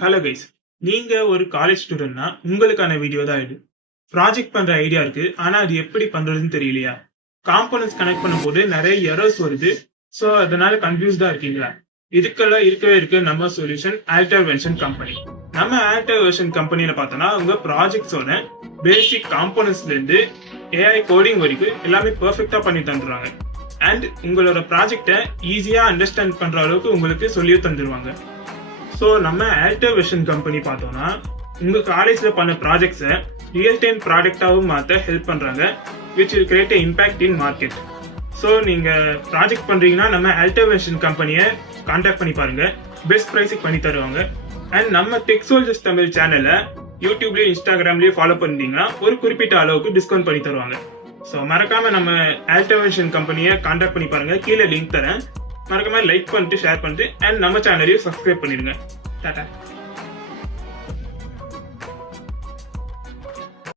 Hello guys, நீங்க ஒரு college ஸ்டூடெண்ட்னா உங்களுக்கான வீடியோ தான் இது. ப்ராஜெக்ட் பண்ற ஐடியா இருக்கு, ஆனா அது எப்படி பண்றதுன்னு தெரியலையா? காம்போனன்ட்ஸ் கனெக்ட் பண்ணும்போது நிறைய எரர்ஸ் வருது. ஸோ அதனால கன்ஃபியூஸ்டா இருக்கீங்களா? இதுக்கெல்லாம் இருக்கவே இருக்கு நம்ம சொல்யூஷன் ஆல்டர் வெர்ஷன் கம்பெனி. நம்ம ஆல்டர் வெர்ஷன் கம்பெனியில பார்த்தோம்னா உங்க ப்ராஜெக்ட்ஸோட பேசிக் காம்போனன்ட்ஸ்ல இருந்து ஏஐ கோடிங் வரைக்கும் எல்லாமே பெர்ஃபெக்டா பண்ணி தந்துடுவாங்க. அண்ட் உங்களோட ப்ராஜெக்டை ஈஸியா அண்டர்ஸ்டாண்ட் பண்ற அளவுக்கு உங்களுக்கு சொல்லியும் தந்துடுவாங்க. ஸோ நம்ம ஆல்டர் வெர்ஷன் கம்பெனி பார்த்தோம்னா உங்க காலேஜ்ல பண்ண ப்ராஜெக்ட்ஸை ரியல் டைம் ப்ராடக்டாகவும் மாற்ற ஹெல்ப் பண்றாங்க, which will create impact in market. So நீங்க ப்ராஜெக்ட் பண்றீங்கன்னா நம்ம ஆல்டர் வெர்ஷன் கம்பெனியை கான்டாக்ட் பண்ணி பாருங்க, பெஸ்ட் ப்ரைஸுக்கு பண்ணி தருவாங்க. அண்ட் நம்ம டெக் சோல்ஜர்ஸ் தமிழ் சேனலை யூடியூப்லயும் இன்ஸ்டாகிராம்லயும் ஃபாலோ பண்ணிட்டீங்கன்னா ஒரு குறிப்பிட்ட அளவுக்கு டிஸ்கவுண்ட் பண்ணி தருவாங்க. ஸோ மறக்காம நம்ம ஆல்டர் வெர்ஷன் கம்பெனியை கான்டாக்ட் பண்ணி பாருங்க, கீழே லிங்க் தரேன். மறக்காம லைக் பண்ணிட்டு ஷேர் பண்ணிட்டு அண்ட் நம்ம சேனலையும் சப்ஸ்கிரைப் பண்ணிடுங்க. டாடா.